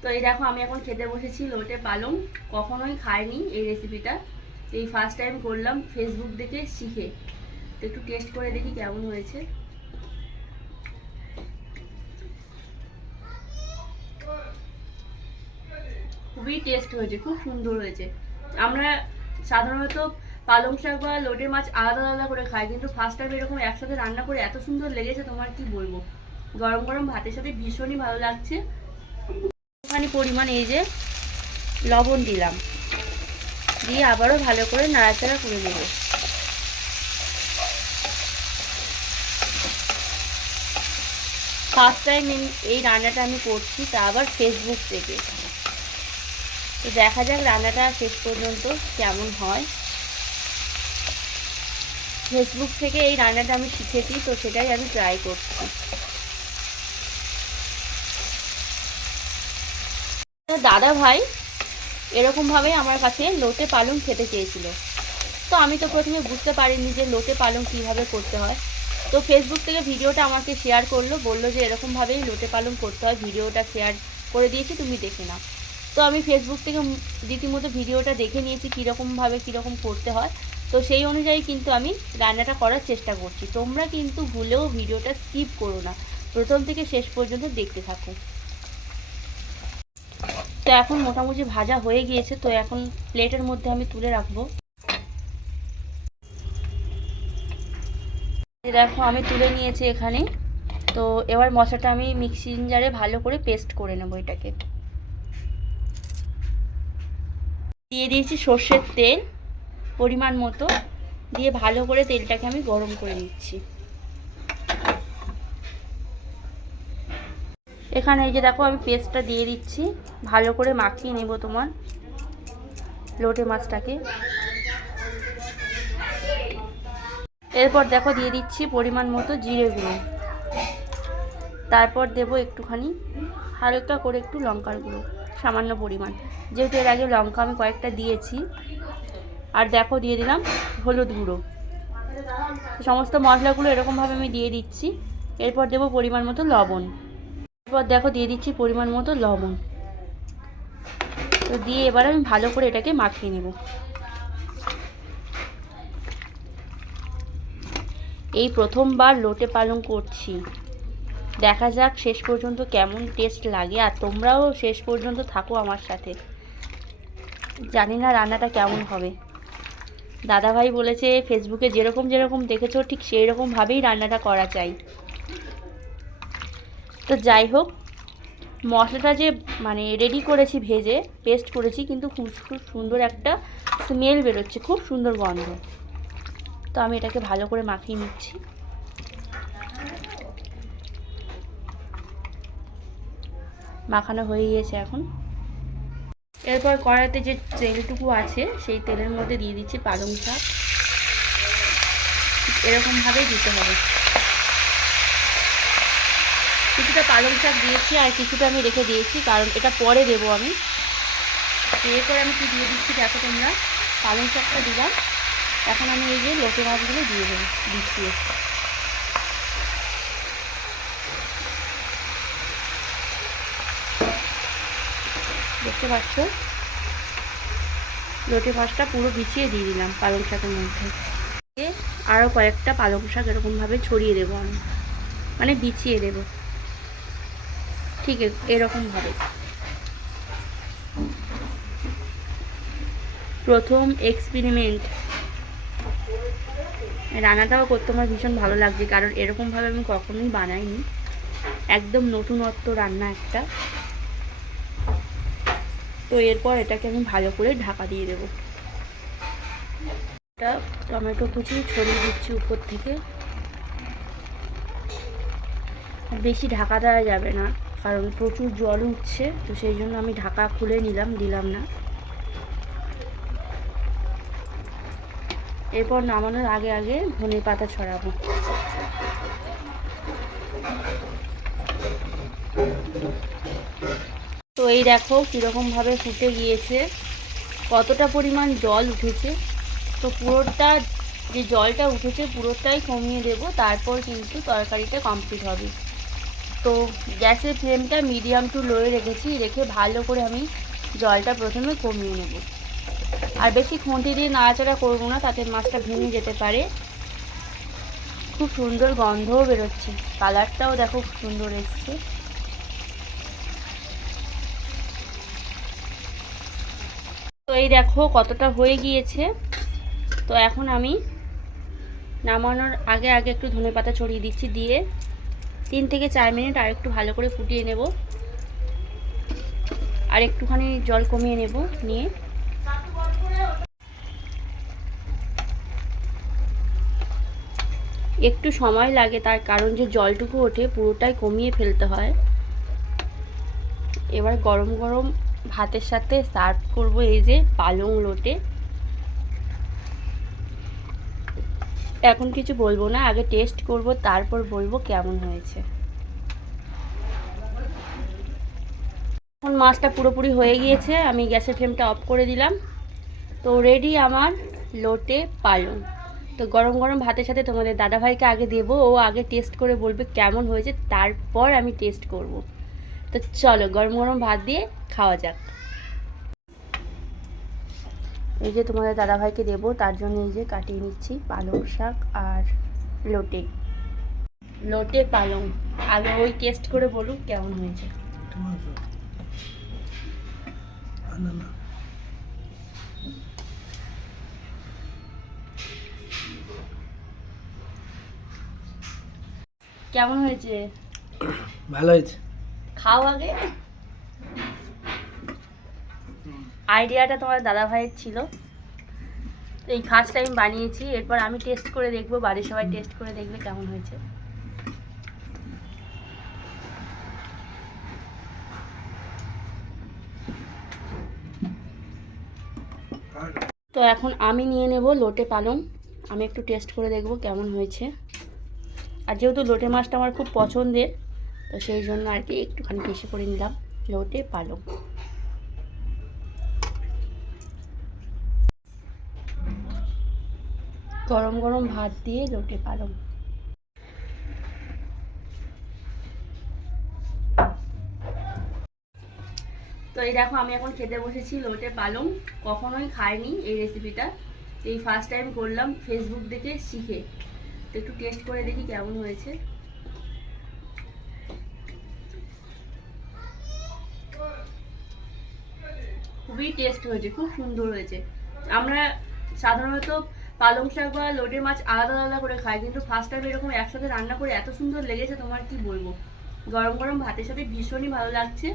তো এই দেখো আমি এখন খেতে বসেছি লোটে পালং। কখনোই খাইনি এই রেসিপিটা, এই ফার্স্ট টাইম করলাম ফেসবুক দেখে শিখে। তো একটু টেস্ট করে দেখি কেমন হয়েছে। খুবই টেস্ট হয়েছে, খুব সুন্দর হয়েছে। আমরা সাধারণত পালং শাক বা লোটে মাছ আলাদা আলাদা করে খাই, কিন্তু ফার্স্ট টাইম এরকম একসাথে রান্না করে এত সুন্দর লেগেছে তোমার কি বলবো। গরম গরম ভাতের সাথে ভীষণই ভালো লাগছে। একটুখানি পরিমাণ এই যে লবণ দিলাম, দিয়ে আবারও ভালো করে নাড়াচাড়া করে নেব। ফার্স্ট টাইম এই রান্নাটা আমি করছি, তা আবার ফেসবুক থেকে। তো দেখা যাক রান্নাটা শেষ পর্যন্ত কেমন হয়। ফেসবুক থেকে এই রান্নাটা আমি শিখেছি, তো সেটাই আমি ট্রাই করছি। দাদা ভাই এরকমভাবে আমার কাছে লোটে পালং খেতে চেয়েছিল। তো আমি তো প্রথমে বুঝতে পারিনি যে লোটে পালং কীভাবে করতে হয়। তো ফেসবুক থেকে ভিডিওটা আমাকে শেয়ার করলো, বললো যে এরকমভাবেই লোটে পালং করতে হয়, ভিডিওটা শেয়ার করে দিয়েছি তুমি দেখে নাও। তো আমি ফেসবুক থেকে রীতিমতো ভিডিওটা দেখে নিয়েছি কীরকমভাবে কীরকম করতে হয়। তো সেই অনুযায়ী কিন্তু আমি রান্নাটা করার চেষ্টা করছি। তোমরা কিন্তু ভুলেও ভিডিওটা স্কিপ করো না, প্রথম থেকে শেষ পর্যন্ত দেখতে থাকো। তো এখন মোটামুটি ভাজা হয়ে গিয়েছে, তো এখন প্লেটের মধ্যে আমি তুলে রাখবো। দেখো আমি তুলে নিয়েছি এখানে। তো এবার মশলাটা আমি মিক্সিং জারে ভালো করে পেস্ট করে নেব। এটাকে দিয়ে দিয়েছি সর্ষের তেল পরিমাণ মতো, দিয়ে ভালো করে তেলটাকে আমি গরম করে নিচ্ছি। এখানে এই যে দেখো আমি পেস্টটা দিয়ে দিচ্ছি, ভালো করে মাখিয়ে নেব তোমার লোটে মাছটাকে। এরপর দেখো দিয়ে দিচ্ছি পরিমাণ মতো জিরে গুঁড়ো, তারপর দেব একটুখানি হালকা করে একটু লঙ্কার গুঁড়ো, সামান্য পরিমাণ, যেহেতু এর আগে লঙ্কা আমি কয়েকটা দিয়েছি। আর দেখো দিয়ে দিলাম হলুদ গুঁড়ো। সমস্ত মশলাগুলো এরকমভাবে আমি দিয়ে দিচ্ছি। এরপর দেব পরিমাণ মতো লবণ। এরপর দেখো দিয়ে দিচ্ছি পরিমাণ মতো লবণ। তো দিয়ে এবার আমি ভালো করে এটাকে মাখিয়ে নেব। এই প্রথমবার লোটে পালং করছি, দেখা যাক শেষ পর্যন্ত কেমন টেস্ট লাগে। আর তোমরাও শেষ পর্যন্ত থাকো আমার সাথে, জানি না রান্নাটা কেমন হবে। দাদাভাই বলেছে ফেসবুকে যেরকম যেরকম দেখেছো ঠিক সেই রকমভাবেই রান্নাটা করা চাই। তো যাই হোক, মশলাটা যে মানে রেডি করেছি, ভেজে পেস্ট করেছি, কিন্তু খুব সুন্দর একটা স্মেল বেরোচ্ছে, খুব সুন্দর গন্ধ। তো আমি এটাকে ভালো করে মাখিয়ে নিচ্ছি। মাখানো হয়ে গিয়েছে এখন। এরপর কড়াইতে যে তেলটুকু আছে সেই তেলের মধ্যে দিয়ে দিচ্ছি পালং শাক। এরকমভাবেই দিতে হবে। কিছুটা পালং শাক দিয়েছি আর কিছুটা আমি রেখে দিয়েছি, কারণ এটা পরে দেবো আমি। এরপরে আমি কি দিয়ে দিচ্ছি দেখো তোমরা, পালং শাকটা দিলাম। এখন আমি এই যে লোটে মাছগুলো দিয়ে দিচ্ছি। দেখতে পাচ্ছ লোটে মাছটা পুরো বিছিয়ে দিয়ে দিলাম পালং শাকের মধ্যে। আরও কয়েকটা পালং শাক এরকমভাবে ছড়িয়ে দেবো আমি, মানে বিছিয়ে দেব ঠিক এরকমভাবে। প্রথম এক্সপেরিমেন্ট, রান্নাটাও করতে আমার ভীষণ ভালো লাগছে, কারণ এরকমভাবে আমি কখনোই বানাইনি। একদম নতুনত্ব রান্না একটা। তো এরপর এটাকে আমি ভালো করে ঢাকা দিয়ে দেবো। এটা টমেটো কুচি ছড়িয়ে দিচ্ছি উপর থেকে। বেশি ঢাকা দেওয়া যাবে না, কারণ প্রচুর জল উঠছে, তো সেই জন্য আমি ঢাকা খুলে দিলাম না। এরপর নামানোর আগে আগে ধনে পাতা ছড়াবো। তো এই দেখো কীরকমভাবে ফুটে গিয়েছে, কতটা পরিমাণ জল উঠেছে। তো পুরোটা যে জলটা উঠেছে পুরোটাই কমিয়ে দেব, তারপর কিন্তু তরকারিটা কমপ্লিট হবে। তো গ্যাসের ফ্লেমটা মিডিয়াম টু লোয়ে রেখেছি, রেখে ভালো করে আমি জলটা প্রথমে কমিয়ে নেব। আর বেশি খুঁটি দিয়ে নাড়াচাড়া করবো না, তাতে মাছটা ভেঙে যেতে পারে। খুব সুন্দর গন্ধও বেরোচ্ছে, কালারটাও দেখো খুব সুন্দর এসছে। তো এই দেখো কতটা হয়ে গিয়েছে। তো এখন আমি নামানোর আগে আগে একটু ধনেপাতা ছড়িয়ে দিচ্ছি, দিয়ে 3 থেকে 4 মিনিট আর একটু ভালো করে ফুটিয়ে নেব। আর একটুখানি জল কমিয়ে নেব, নিয়ে একটু সময় লাগে, তার কারণ যে জলটুকু ওঠে পুরোটাই কমিয়ে ফেলতে হয়। এবার গরম গরম ভাতের সাথে সার্ভ করব এই যে পালং লোটে। এখন কিছু বলবো না, আগে টেস্ট করব, তারপর বলবো কেমন হয়েছে। এখন মাছটা পুরোপুরি হয়ে গিয়েছে, আমি গ্যাসের ফ্লেমটা অফ করে দিলাম। তো রেডি আমার লোটে পালং। তো গরম গরম ভাতের সাথে তোমাদের দাদাভাইকে আগে দেবো, ও আগে টেস্ট করে বলবে কেমন হয়েছে, তারপর আমি টেস্ট করব। তো চলো গরম গরম ভাত দিয়ে খাওয়া যাক। এই যে তোমাদের দাদাভাইকে দেবো, তার জন্য এই যে কাটিয়ে নিচ্ছি পালং শাক আর লোটে লোটে পালং। আগে ওই টেস্ট করে বলুক কেমন হয়েছে। কেমন হয়েছে? ভালো হয়েছে। খাও আগে। আইডিয়াটা তোমার দাদা ভাইয়ের ছিল, এই ফার্স্ট টাইম বানিয়েছি, এরপর আমি টেস্ট করে দেখবো, বাড়ির সবাই টেস্ট করে দেখবে কেমন হয়েছে। তো এখন আমি নিয়ে নেব লোটে পালং, আমি একটু টেস্ট করে দেখব কেমন হয়েছে। আর যেহেতু লোটে মাছটা আমার খুব পছন্দের, তো সেই জন্য আর কি একটুখানি বেশি করে নিলাম লোটে পালং। গরম গরম ভাত দিয়ে লোটে পালং। তো এই দেখো আমি এখন খেতে বসেছি লোটে পালং। কখনোই খাইনি এই রেসিপিটা, এই ফার্স্ট টাইম করলাম ফেসবুক দেখে শিখে। তো একটু টেস্ট করে দেখি কেমন হয়েছে। খুবই টেস্ট হয়েছে, খুব সুন্দর হয়েছে। আমরা সাধারণত পালং শাক বা লোটে মাছ আলাদা আলাদা করে খাই, কিন্তু ফার্স্ট টাইম এরকম একসাথে রান্না করে এত সুন্দর লেগেছে তোমার কি বলবো। গরম গরম ভাতের সাথে ভীষণই ভালো লাগছে।